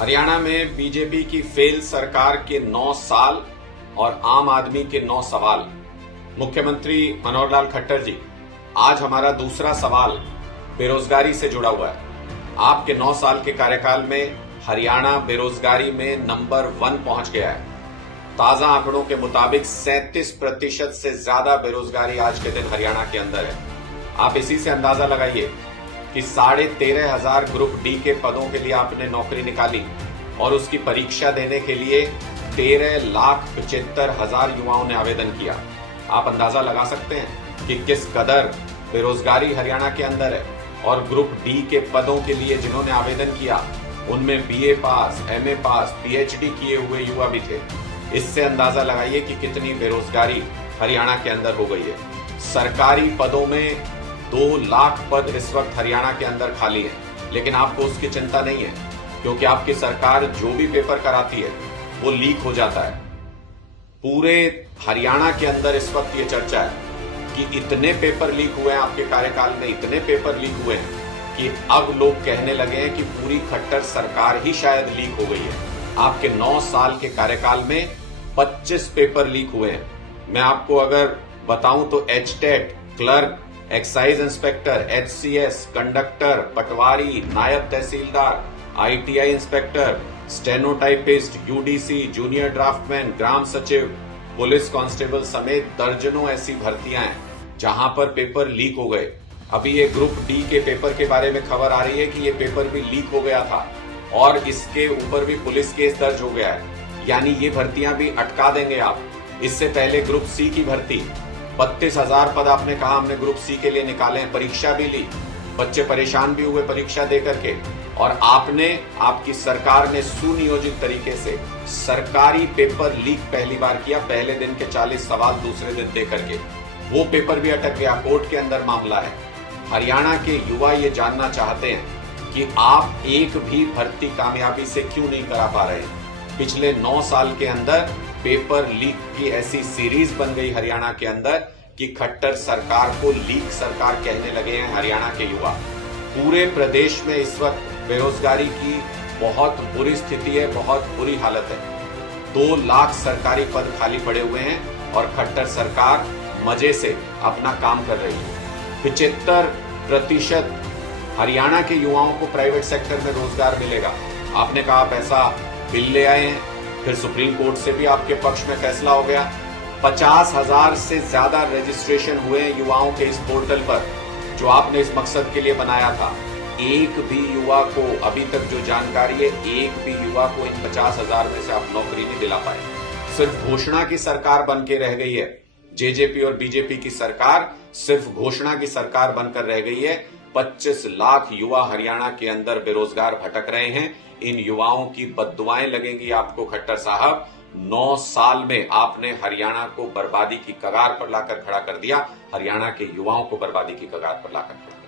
हरियाणा में बीजेपी की फेल सरकार के 9 साल और आम आदमी के 9 सवाल। मुख्यमंत्री मनोहर लाल खट्टर जी, आज हमारा दूसरा सवाल बेरोजगारी से जुड़ा हुआ है। आपके 9 साल के कार्यकाल में हरियाणा बेरोजगारी में नंबर 1 पहुंच गया है। ताजा आंकड़ों के मुताबिक 37% से ज्यादा बेरोजगारी आज के दिन हरियाणा के अंदर है। आप इसी से अंदाजा लगाइए कि 13,500 ग्रुप डी के पदों के लिए आपने नौकरी निकाली और उसकी परीक्षा देने के लिए 13,75,000 युवाओं ने आवेदन किया। आप अंदाजा लगा सकते हैं कि किस कदर बेरोजगारी हरियाणा के अंदर है। और ग्रुप डी के पदों के लिए जिन्होंने आवेदन किया उनमें बीए पास, एमए पास, पीएचडी किए हुए युवा भी थे। इससे अंदाजा लगाइए कि कितनी बेरोजगारी हरियाणा के अंदर हो गई है। सरकारी पदों में 2 लाख पद इस वक्त हरियाणा के अंदर खाली है, लेकिन आपको उसकी चिंता नहीं है क्योंकि आपकी सरकार जो भी पेपर कराती है वो लीक हो जाता है। पूरे हरियाणा के अंदर इस वक्त ये चर्चा है कि इतने पेपर लीक हुए हैं आपके कार्यकाल में, इतने पेपर लीक हुए हैं कि अब लोग कहने लगे हैं कि पूरी खट्टर सरकार ही शायद लीक हो गई है। आपके 9 साल के कार्यकाल में 25 पेपर लीक हुए हैं। मैं आपको अगर बताऊं तो HTET, clerk, excise inspector, HCS, conductor, patwari, naib tehsildar, ITI inspector, stenotypist, UDC, junior draftsman, gram sachiv, police constable समेत दर्जनों ऐसी भर्तियां हैं जहां पर पेपर लीक हो गए। अभी ये ग्रुप डी के पेपर के बारे में खबर आ रही है कि ये पेपर भी लीक हो गया था और इसके ऊपर भी पुलिस केस दर्ज हो गया है। यानी ये भर्तियां भी अटका देंगे आप। इससे पहले ग्रुप सी की भर्ती 32,000 पद आपने कहा हमने ग्रुप सी के लिए निकाले हैं, परीक्षा भी ली, बच्चे परेशान भी हुए परीक्षा दे करके। और आपकी सरकार ने सुनियोजित तरीके से सरकारी पेपर लीक पहली बार किया, पहले दिन के 40 सवाल दूसरे दिन दे करके। वो पेपर भी अटक गया, कोर्ट के अंदर मामला है। हरियाणा के युवा ये जानना चाहते हैं कि आप एक भी भर्ती कामयाबी से क्यों नहीं करा पा रहे हैं। पिछले 9 साल के अंदर पेपर लीक की ऐसी सीरीज बन गई हरियाणा के अंदर कि खट्टर सरकार को लीक सरकार कहने लगे हैं हरियाणा के युवा। पूरे प्रदेश में इस वक्त बेरोजगारी की बहुत बुरी स्थिति है, बहुत बुरी हालत है। 2 लाख सरकारी पद खाली पड़े हुए हैं और खट्टर सरकार मजे से अपना काम कर रही है। 75% हरियाणा के युवाओं को प्राइवेट सेक्टर में रोजगार मिलेगा। आपने कहा आप ऐसा बिल ले आए हैं, फिर सुप्रीम कोर्ट से भी आपके पक्ष में फैसला हो गया। 50,000 से ज्यादा रजिस्ट्रेशन हुए हैं युवाओं के इस पोर्टल पर जो आपने इस मकसद के लिए बनाया था। एक भी युवा को, अभी तक जो जानकारी है, एक भी युवा को इन 50,000 में से आप नौकरी नहीं दिला पाए। सिर्फ घोषणा की सरकार बन के रह गई है। जेजेपी और बीजेपी की सरकार सिर्फ घोषणा की सरकार बनकर रह गई है। 25 लाख युवा हरियाणा के अंदर बेरोजगार भटक रहे हैं। इन युवाओं की बद्दुआएं लगेंगी आपको खट्टर साहब। 9 साल में आपने हरियाणा को बर्बादी की कगार पर लाकर खड़ा कर दिया, हरियाणा के युवाओं को बर्बादी की कगार पर लाकर खड़ा कर दिया।